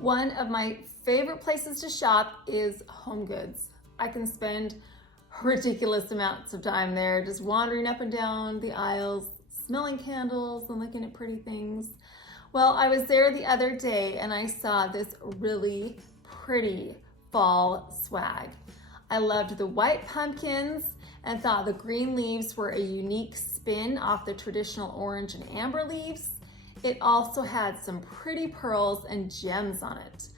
One of my favorite places to shop is Home Goods. I can spend ridiculous amounts of time there just wandering up and down the aisles, smelling candles and looking at pretty things. Well, I was there the other day and I saw this really pretty fall swag. I loved the white pumpkins and thought the green leaves were a unique spin off the traditional orange and amber leaves. It also had some pretty pearls and gems on it.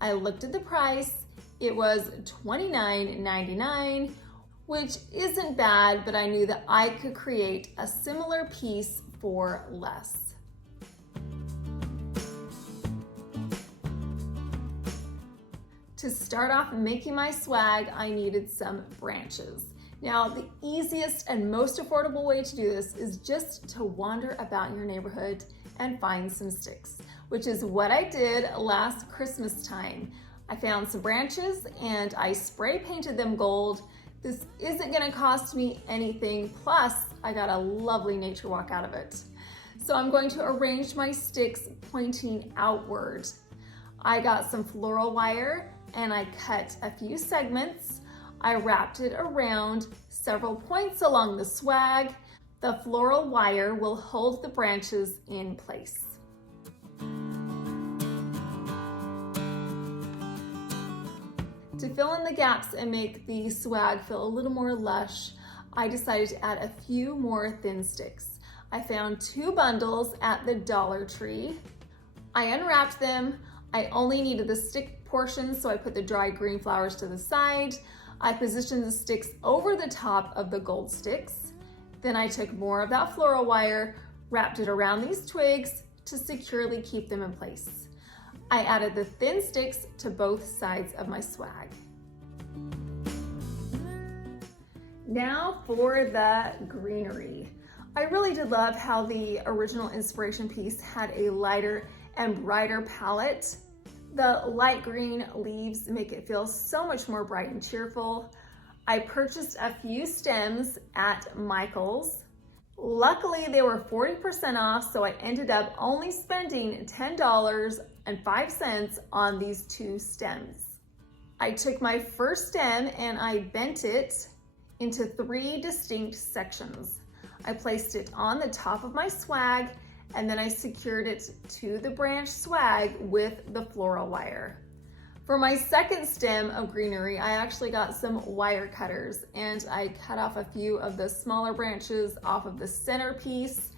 I looked at the price. It was $29.99, which isn't bad, but I knew that I could create a similar piece for less. To start off making my swag, I needed some branches. Now, the easiest and most affordable way to do this is just to wander about your neighborhood and find some sticks, which is what I did last Christmas time. I found some branches and I spray painted them gold. This isn't gonna cost me anything, plus I got a lovely nature walk out of it. So I'm going to arrange my sticks pointing outward. I got some floral wire and I cut a few segments. I wrapped it around several points along the swag. The floral wire will hold the branches in place. To fill in the gaps and make the swag feel a little more lush, I decided to add a few more thin sticks. I found 2 bundles at the Dollar Tree. I unwrapped them. I only needed the stick portion, so I put the dry green flowers to the side. I positioned the sticks over the top of the gold sticks. Then I took more of that floral wire, wrapped it around these twigs to securely keep them in place. I added the thin sticks to both sides of my swag. Now for the greenery. I really did love how the original inspiration piece had a lighter and brighter palette. The light green leaves make it feel so much more bright and cheerful. I purchased a few stems at Michael's. Luckily, they were 40% off, so I ended up only spending $10.05 on these 2 stems. I took my first stem and I bent it into 3 distinct sections. I placed it on the top of my swag and then I secured it to the branch swag with the floral wire. For my second stem of greenery, I actually got some wire cutters and I cut off a few of the smaller branches off of the center piece.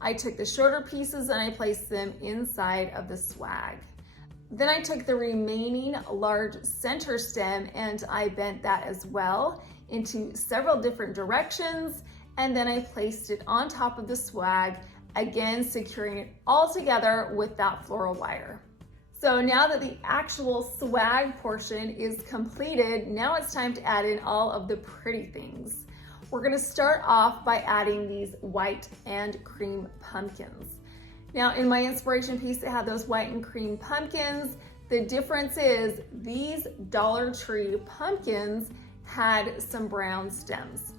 I took the shorter pieces and I placed them inside of the swag. Then I took the remaining large center stem and I bent that as well into several different directions, and then I placed it on top of the swag, again securing it all together with that floral wire. So now that the actual swag portion is completed, now it's time to add in all of the pretty things. We're gonna start off by adding these white and cream pumpkins. Now in my inspiration piece, it had those white and cream pumpkins. The difference is these Dollar Tree pumpkins had some brown stems.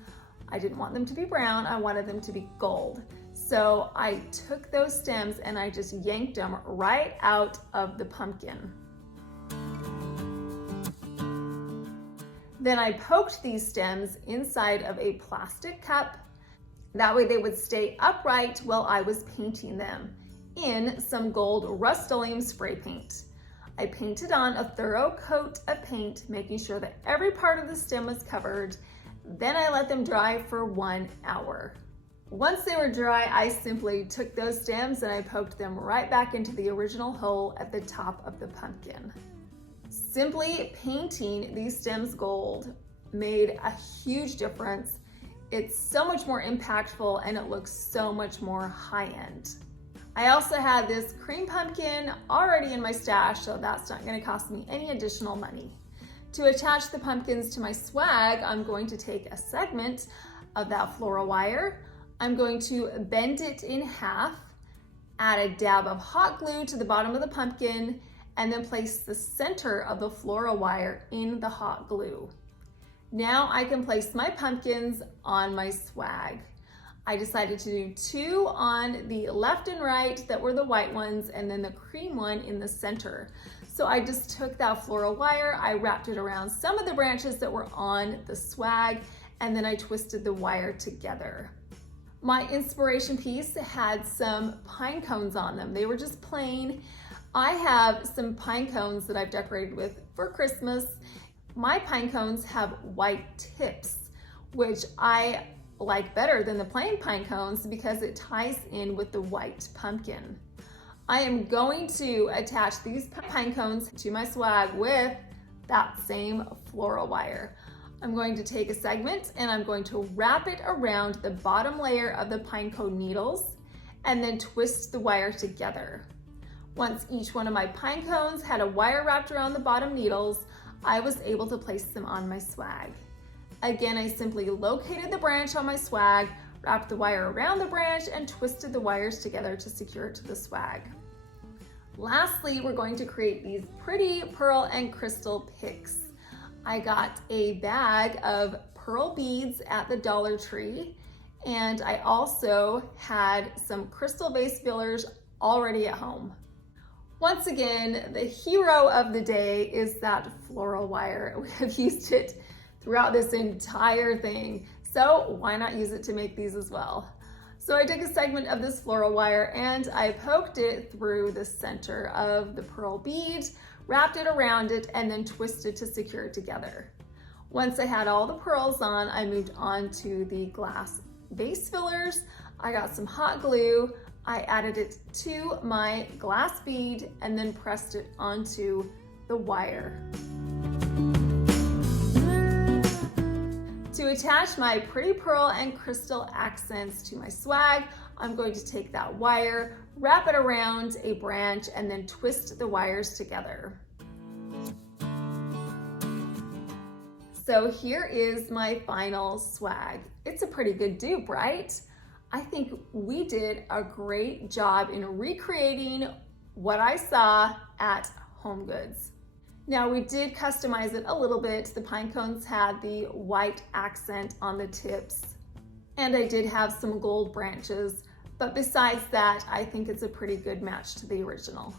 I didn't want them to be brown, I wanted them to be gold. So I took those stems and I just yanked them right out of the pumpkin. Then I poked these stems inside of a plastic cup. That way they would stay upright while I was painting them in some gold Rustoleum spray paint. I painted on a thorough coat of paint, making sure that every part of the stem was covered. Then I let them dry for 1 hour. Once they were dry, I simply took those stems and I poked them right back into the original hole at the top of the pumpkin. Simply painting these stems gold made a huge difference. It's so much more impactful and it looks so much more high-end. I also had this cream pumpkin already in my stash, so that's not going to cost me any additional money. To attach the pumpkins to my swag, I'm going to take a segment of that floral wire. I'm going to bend it in half, add a dab of hot glue to the bottom of the pumpkin, and then place the center of the floral wire in the hot glue. Now I can place my pumpkins on my swag. I decided to do 2 on the left and right that were the white ones, and then the cream one in the center. So I just took that floral wire, I wrapped it around some of the branches that were on the swag, and then I twisted the wire together. My inspiration piece had some pine cones on them. They were just plain. I have some pine cones that I've decorated with for Christmas. My pine cones have white tips, which I like better than the plain pine cones because it ties in with the white pumpkin. I am going to attach these pine cones to my swag with that same floral wire. I'm going to take a segment and I'm going to wrap it around the bottom layer of the pine cone needles and then twist the wire together. Once each one of my pine cones had a wire wrapped around the bottom needles, I was able to place them on my swag. Again, I simply located the branch on my swag, wrapped the wire around the branch, and twisted the wires together to secure it to the swag. Lastly, we're going to create these pretty pearl and crystal picks. I got a bag of pearl beads at the Dollar Tree, and I also had some crystal vase fillers already at home. Once again, the hero of the day is that floral wire. We have used it throughout this entire thing, so why not use it to make these as well? So I took a segment of this floral wire and I poked it through the center of the pearl bead, wrapped it around it, and then twisted to secure it together. Once I had all the pearls on, I moved on to the glass vase fillers. I got some hot glue, I added it to my glass bead, and then pressed it onto the wire. To attach my pretty pearl and crystal accents to my swag, I'm going to take that wire, wrap it around a branch, and then twist the wires together. So here is my final swag. It's a pretty good dupe, right? I think we did a great job in recreating what I saw at Home Goods. Now we did customize it a little bit. The pine cones had the white accent on the tips, and I did have some gold branches, but besides that, I think it's a pretty good match to the original.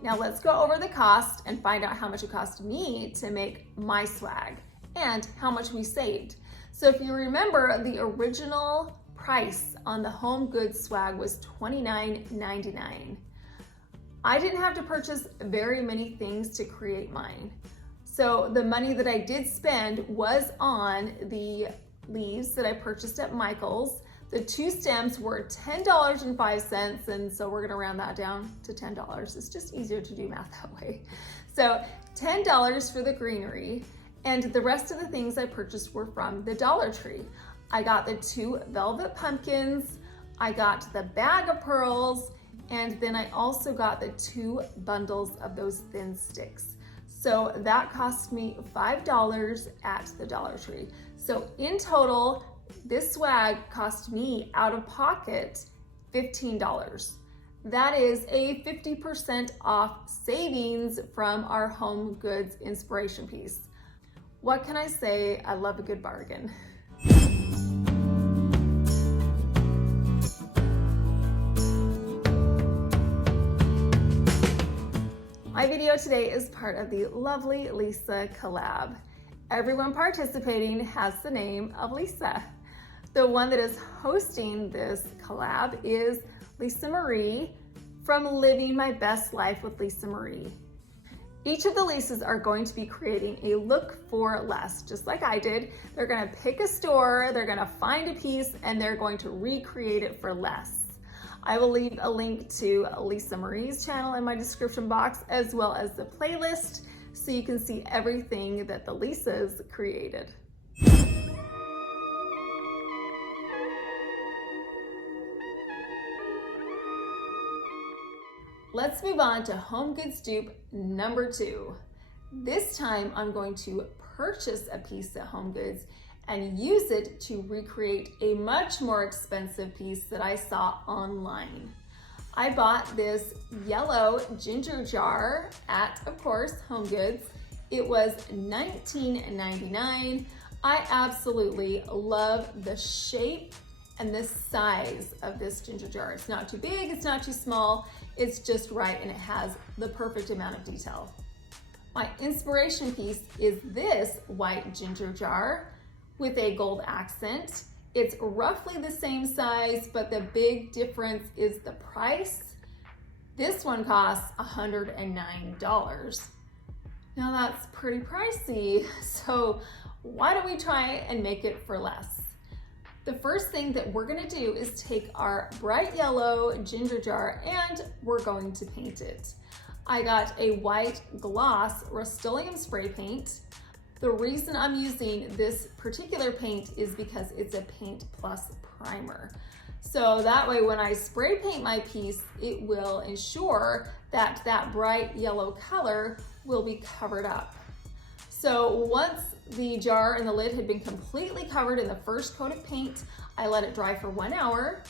Now let's go over the cost and find out how much it cost me to make my swag and how much we saved. So if you remember, the original price on the Home Goods swag was $29.99. I didn't have to purchase very many things to create mine. So the money that I did spend was on the leaves that I purchased at Michael's. The 2 stems were $10.05, and so we're gonna round that down to $10. It's just easier to do math that way. So $10 for the Greenery, and the rest of the things I purchased were from the Dollar Tree. I got the 2 velvet pumpkins, I got the bag of pearls, and then I also got the 2 bundles of those thin sticks. So that cost me $5 at the Dollar Tree. So in total, this swag cost me out of pocket $15. That is a 50% off savings from our Home Goods inspiration piece. What can I say? I love a good bargain. My video today is part of the Lovely Lisa collab. Everyone participating has the name of Lisa. The one that is hosting this collab is Lisa Marie from Living My Best Life with Lisa Marie. Each of the Lisas are going to be creating a look for less, just like I did. They're gonna pick a store, they're gonna find a piece, and they're going to recreate it for less. I will leave a link to Lisa Marie's channel in my description box, as well as the playlist, so you can see everything that the Lisas created. Let's move on to Home Goods dupe number 2. This time I'm going to purchase a piece at Home Goods and use it to recreate a much more expensive piece that I saw online. I bought this yellow ginger jar at, of course, Home Goods. It was $19.99. I absolutely love the shape and the size of this ginger jar. It's not too big, it's not too small, it's just right, and it has the perfect amount of detail. My inspiration piece is this white ginger jar with a gold accent. It's roughly the same size, but the big difference is the price. This one costs $109. Now that's pretty pricey, so why don't we try and make it for less? The first thing that we're gonna do is take our bright yellow ginger jar and we're going to paint it. I got a white gloss Rustoleum spray paint. The reason I'm using this particular paint is because it's a paint plus primer. So that way when I spray paint my piece, it will ensure that that bright yellow color will be covered up. So once the jar and the lid had been completely covered in the first coat of paint, I let it dry for 1 hour.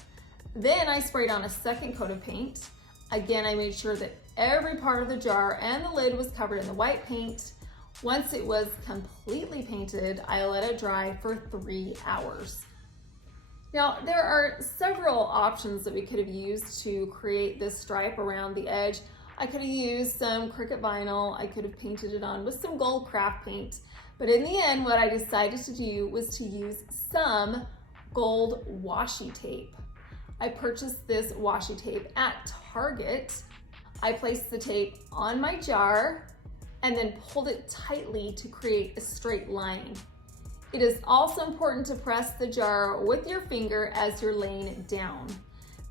Then I sprayed on a second coat of paint. Again, I made sure that every part of the jar and the lid was covered in the white paint. Once it was completely painted, I let it dry for 3 hours. Now, there are several options that we could have used to create this stripe around the edge. I could have used some Cricut vinyl. I could have painted it on with some gold craft paint. But in the end, what I decided to do was to use some gold washi tape. I purchased this washi tape at Target. I placed the tape on my jar and then pulled it tightly to create a straight line. It is also important to press the jar with your finger as you're laying it down.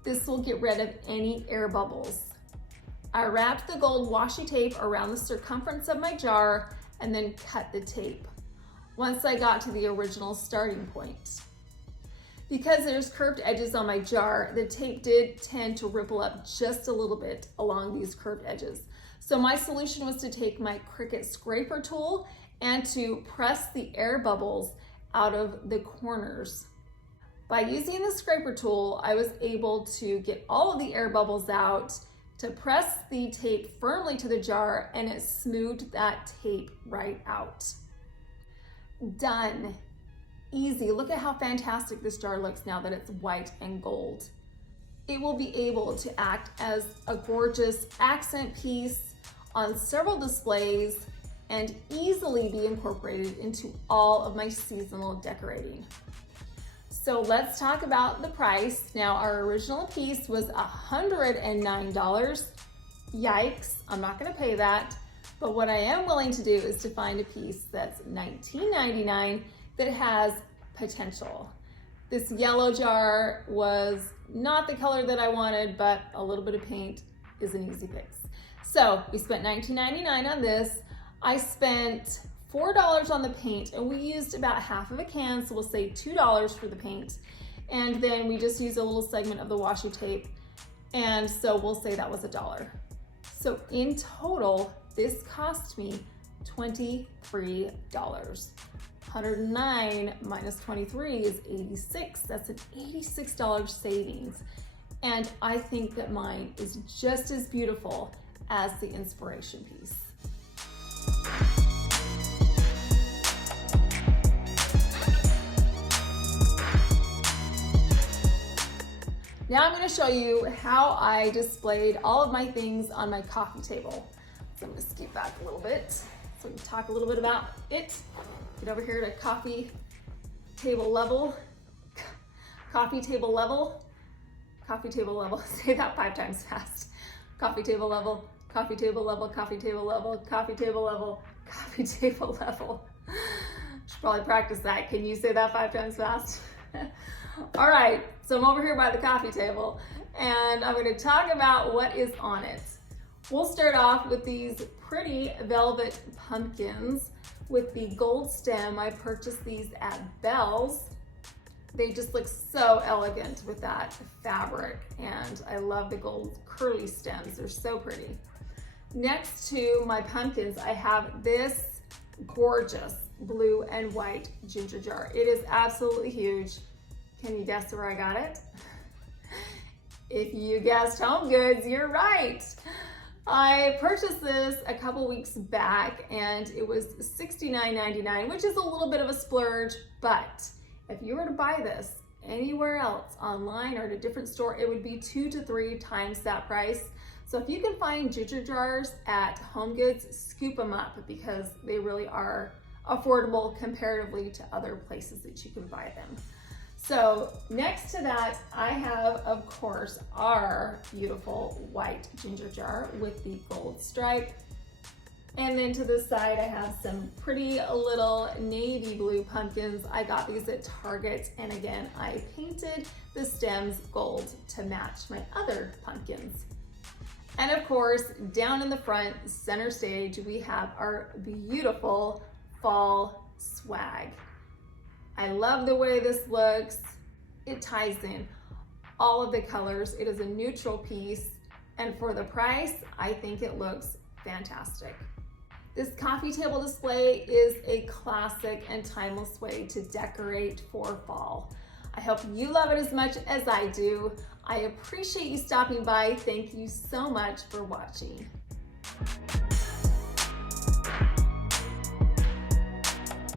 This will get rid of any air bubbles. I wrapped the gold washi tape around the circumference of my jar and then cut the tape once I got to the original starting point. Because there's curved edges on my jar, the tape did tend to ripple up just a little bit along these curved edges. So my solution was to take my Cricut scraper tool and to press the air bubbles out of the corners. By using the scraper tool, I was able to get all of the air bubbles out, to press the tape firmly to the jar, and it smoothed that tape right out. Done. Easy. Look at how fantastic this jar looks now that it's white and gold. It will be able to act as a gorgeous accent piece on several displays and easily be incorporated into all of my seasonal decorating. So let's talk about the price. Now, our original piece was $109. Yikes, I'm not gonna pay that. But what I am willing to do is to find a piece that's $19.99 that has potential. This yellow jar was not the color that I wanted, but a little bit of paint is an easy fix. So we spent $19.99 on this. I spent $4 on the paint, and we used about half of a can, so we'll say $2 for the paint. And then we just used a little segment of the washi tape, and so we'll say that was $1. So in total, this cost me $23. 109 minus 23 is 86. That's an $86 savings. And I think that mine is just as beautiful as the inspiration piece. Now I'm going to show you how I displayed all of my things on my coffee table. So I'm going to scoot back a little bit so we can talk a little bit about it. Get over here to coffee table level. Coffee table level. Coffee table level. Say that 5 times fast. Coffee table level. Coffee table level. Coffee table level. Coffee table level. Coffee table level. Should probably practice that. Can you say that 5 times fast? All right, so I'm over here by the coffee table and I'm going to talk about what is on it. We'll start off with these pretty velvet pumpkins with the gold stem. I purchased these at Belle's. They just look so elegant with that fabric, and I love the gold curly stems. They're so pretty. Next to my pumpkins, I have this gorgeous blue and white ginger jar. It is absolutely huge. Can you guess where I got it? If you guessed Home Goods, you're right. I purchased this a couple weeks back and it was $69.99, which is a little bit of a splurge, but if you were to buy this anywhere else, online or at a different store, it would be 2 to 3 times that price. So if you can find ginger jars at Home Goods, scoop them up because they really are affordable comparatively to other places that you can buy them. So next to that, I have, of course, our beautiful white ginger jar with the gold stripe. And then to the side, I have some pretty little navy blue pumpkins. I got these at Target, and again, I painted the stems gold to match my other pumpkins. And of course, down in the front, center stage, we have our beautiful fall swag. I love the way this looks. It ties in all of the colors. It is a neutral piece, and for the price, I think it looks fantastic. This coffee table display is a classic and timeless way to decorate for fall. I hope you love it as much as I do. I appreciate you stopping by. Thank you so much for watching.